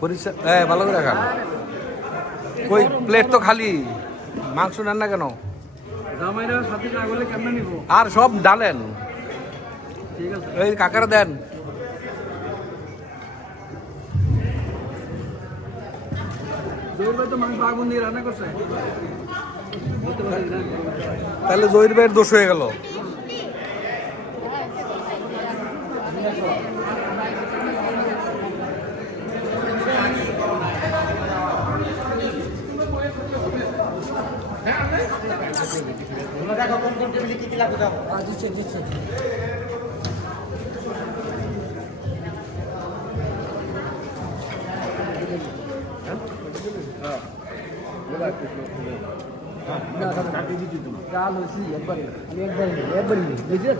পরিষ্কার, হ্যাঁ ভালো করে খান। কই প্লেট তো খালি, মাংস নেন না কেন? জামাইরা সাথে না গেলে কেমনে নিব? আর সব ডালেন, ঠিক আছে। এই কাকারা দেন। জহির ভাই তো মাংস আগুন দিয়ে রান্না করছে। তাহলে জহির ভাইয়ের দোষ হয়ে গেল। চাল হয়েছি একবারই, আমি একবারই বুঝলেন।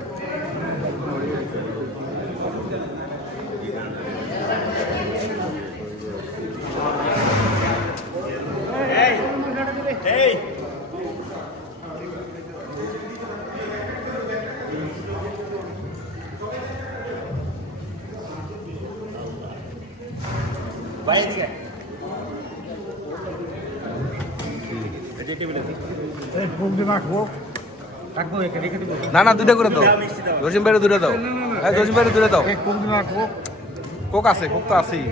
না না, দুইটা করে দাও, জসিম ভাইয়ের দুটো দাও। হ্যাঁ জসিম ভাইয়ের দুটো দাও। কোক আছে, কোক তো আছেই,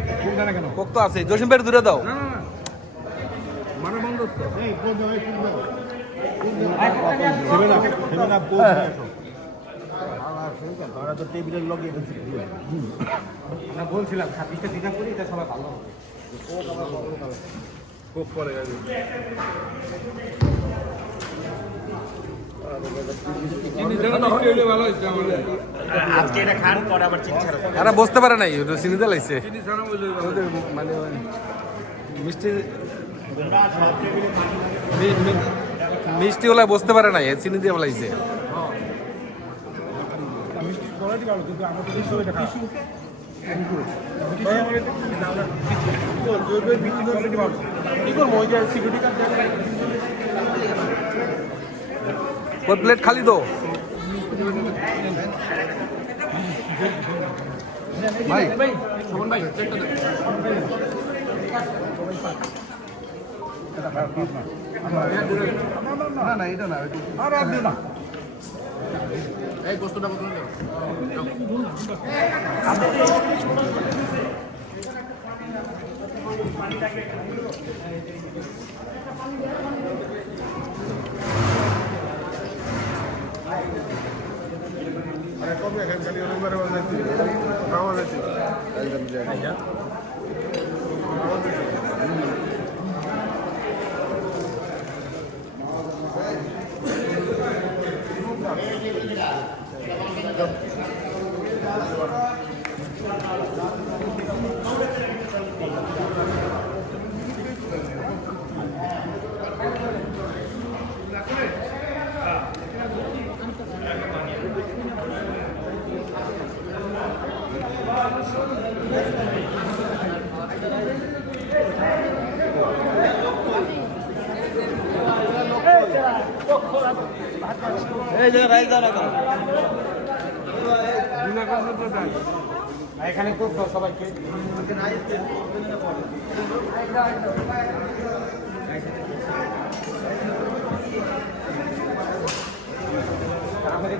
কোক তো আছে। জসিম ভাইয়ের দুটো দাও। মানে বন্ধ বলছিলাম 26টা দিনা করি, এটা সবাই ভালো হবে। খুব পরে গেছে। এরা বুঝতে পারে নাই চিনি দিয়ে লাইছে, মানে মিষ্টি মিষ্টি ওলা বুঝতে পারে নাই, চিনি দিয়ে লাইছে। প্লেট খালি দো ভাই। না এটা না, এই বস্তুটা বদলে দাও। কবে এখানে খালি রবিবারে বাজাইছি, খাওয়া যাচ্ছে এখানে খুব সবাইকে আপনাদের